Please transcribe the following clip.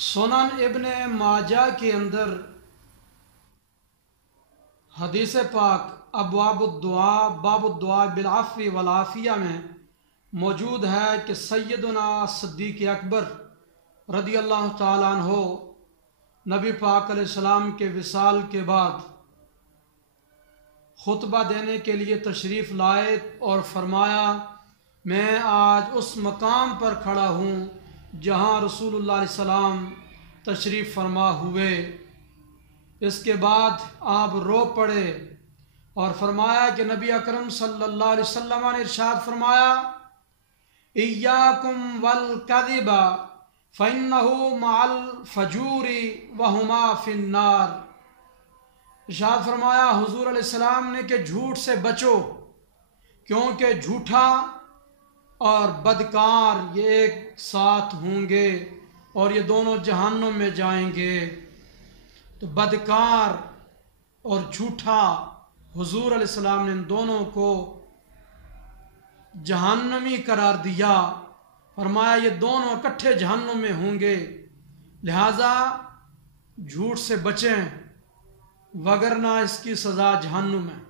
सुनन इब्न माजा के अंदर हदीस पाक अब्वाबुद्दुआ बाबुद्दुआ बिलअफ़्वी वलआफ़िया में मौजूद है कि सैयदना सिद्दीक़ अकबर रदी अल्लाह ताला अन्हो नबी पाक अलैहिस्सलाम के विसाल के बाद खुतबा देने के लिए तशरीफ़ लाए और फरमाया, मैं आज उस मकाम पर खड़ा हूँ जहाँ रसूलुल्लाह सल्लल्लाहु अलैहि वसल्लम तशरीफ़ फरमा हुए। इसके बाद आप रो पड़े और फरमाया कि नबी अकरम सल्लल्लाहु अलैहि वसल्लम ने इरशाद फरमाया, इय्याकुम वल कज़िबा फ़इन्नहु मअल फ़जूरी व हुमा फ़िन्नार। इरशाद फरमाया हुज़ूर अलैहिस्सलाम ने कि झूठ से बचो, क्योंकि झूठा और बदकार ये एक साथ होंगे और ये दोनों जहन्नुम में जाएंगे। तो बदकार और झूठा हुज़ूर अलैहिस्सलाम ने इन दोनों को जहन्नमी करार दिया। फरमाया ये दोनों इकट्ठे जहन्नुम में होंगे, लिहाजा झूठ से बचें वगरना इसकी सज़ा जहन्नुम है।